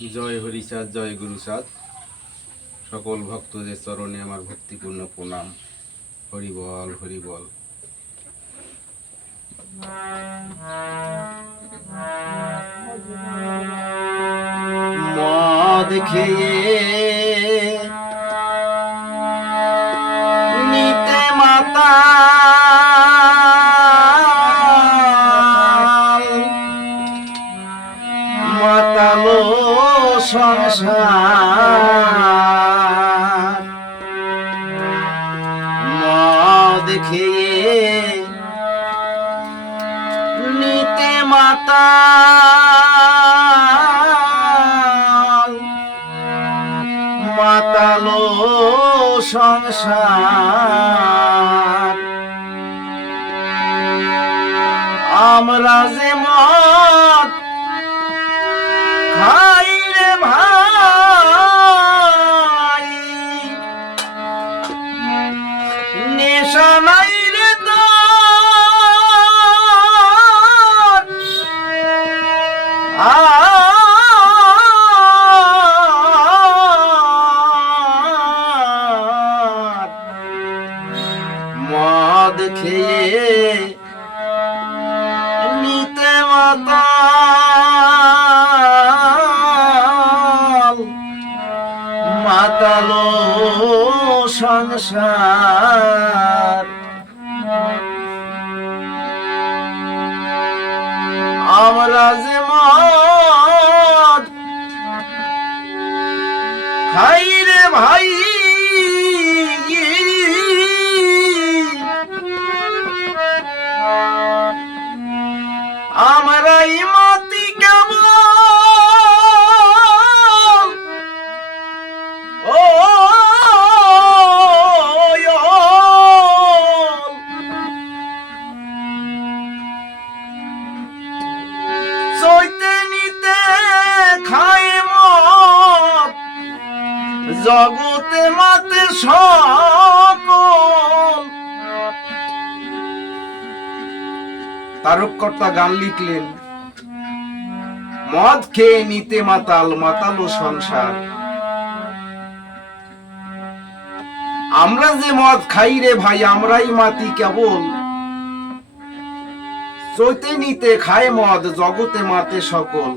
জয় হরিচাঁদ, জয় গুরুচাঁদ। সকল ভক্তদের চরণে আমার ভক্তিপূর্ণ প্রণাম। হরি বল, হরি বল। মদ খেয়ে নিতে মাতা মাতালো সংসার, মদ খেয়ে নিতে মাতালো সংসার। আমরা যে মদ খাই রে ভাই, নেশা নাই রে তোর, মদ খেয়ে নিতে মাতালো সংসার। আমরা যে মদ খাই রে ভাই, আমরাই মতি কেমন ও চৈতে নিতে খাই মদ, জগতে মাতে সকল। তারককর্তা গান লিখলেন, মদ খেয়ে নিতে মাতালো সংসার। আমরা যে মদ খাই রে ভাই, আমরাই মাতি কেবল। চৈতে নিতে খায় মদ, জগতে মাতে সকল।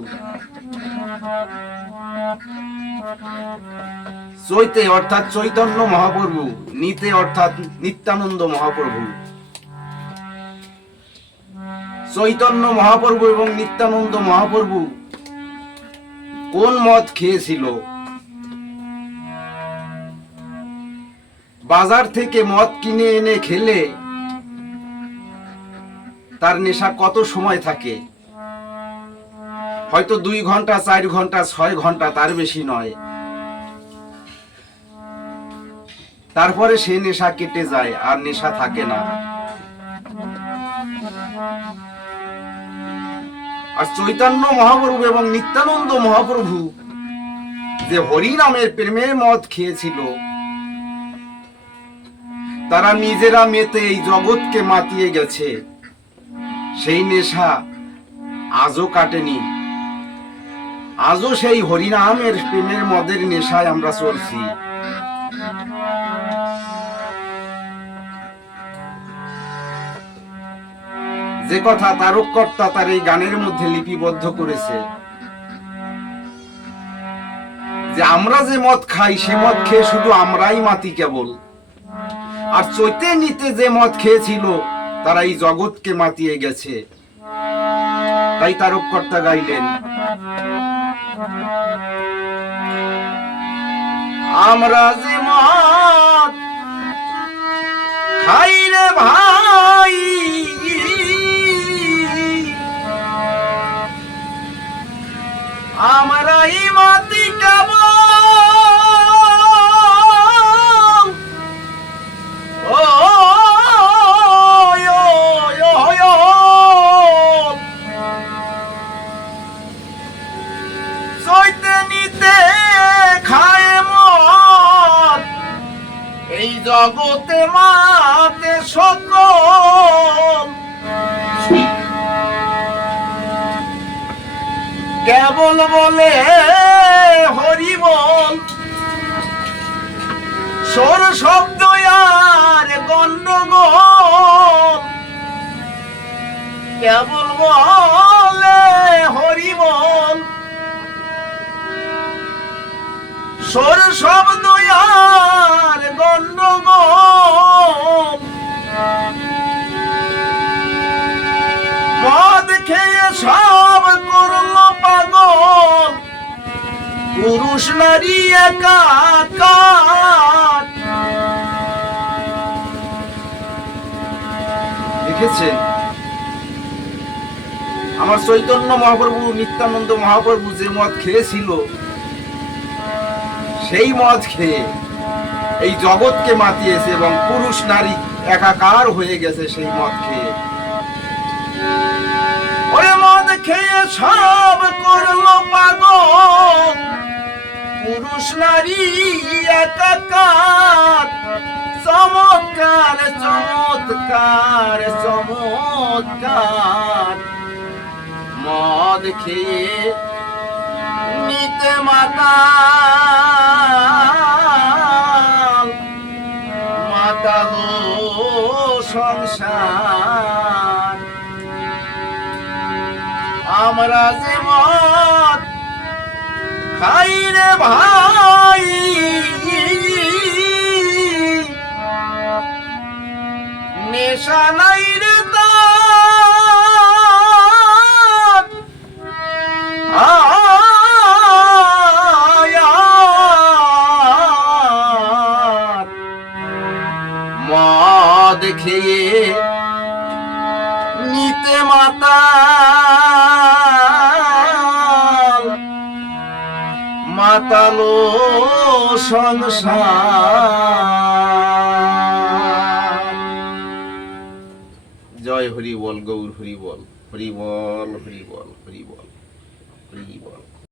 চৈতে অর্থাৎ চৈতন্য মহাপ্রভু, নিতে অর্থাৎ নিত্যানন্দ মহাপ্রভু। চৈতন্য মহাপ্রভু এবং নিত্যানন্দ মহাপ্রভু কোন মদ খেয়েছিল? বাজার থেকে মদ কিনে এনে খেলে তার নেশা কত সময় থাকে? হয়তো 2 ঘন্টা, 4 ঘন্টা, 6 ঘন্টা, তার বেশি নয়। তারপরে সে নেশা কেটে যায়, আর নেশা থাকে না। আর চৈতন্য মহাপ্রভু এবং নিত্যানন্দ মহাপ্রভু যে হরি নামের প্রেমে মদ খেয়েছিল, তারা নিজেরা মেতে এই জগৎকে মাতিয়ে গেছে। সেই নেশা আজও কাটেনি। আজও সেই হরিনামের প্রেমের মদের নেশায় আমরা চলছি। যে কথা তারককর্তা তার এই গানের মধ্যে লিপিবদ্ধ করেছে, যে আমরা যে মদ খাই, সে মদ খেয়ে শুধু আমরাই মাতি কেবল। আর চৈতে নিতে যে মদ খেয়েছিল, তারা এই জগৎকে মাতিয়ে গেছে। তাই তারককর্তা গাইলেন, আমরা যে মদ খাই রে ভাই, আমরাই মাতি কেবল। ও চৈতে নিতে খায় মদ, এই জগতে মাতে সকল। কেবল বলে হরি বল, স্বর শব্দ আর গন্ডগোল, কেবল বলে হরি বল, স্বর শব্দ আর গন্ডগোল, মদ খেয়ে সব করলো পাগল, পুরুষ নারী একাকার। দেখেছেন আমার চৈতন্য মহাপ্রভু, নিত্যানন্দ মহাপ্রভু যে মদ খেয়েছিল, সেই মদ খেয়ে এই জগৎকে মাতিয়েছে এবং পুরুষ নারী একাকার হয়ে গেছে সেই মদ খেয়ে। ওরে মদ খেয়ে সব করলো পাগল, পুরুষ নারী একাকার। চমৎকার চমৎকার চমৎকার, মদ খেয়ে নিতে মাতাল, মাতালো সংসার। আমরা যে মদ খাই রে ভাই, নেশা নাই রে তার, মদ খেয়ে নিতে মাতাল, মাতালো সংসার। জয় হরি বল, গৌর হরি বল, হরি বল, হরি বল, হরি বল, হরি বল।